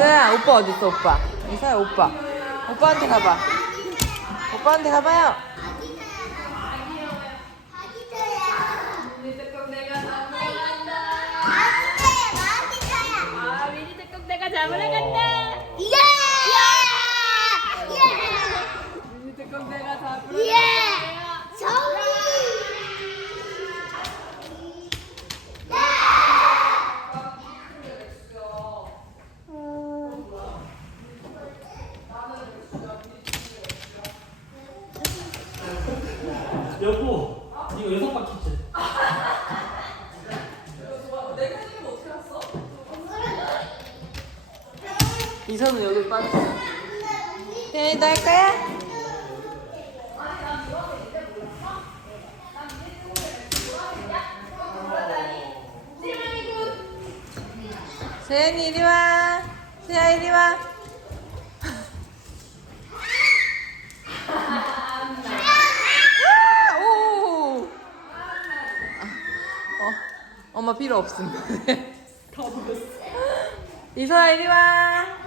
오빠 어디 있어 오빠? 이사야 오빠. 오빠한테 가봐. 오빠한테 가봐요. 아, 잡으러 간다. 예! 미니 뚜껑 내가 잡으러 예! 정리! 여보, 이거 여섯 바퀴째. 이선우 여기 빠졌어. 세연이도 할 거야? 세연이 이리 와. 세야 이리 와. 아, 오. 어, 엄마 필요 없음. 다 먹었어. 이선아 이리 와.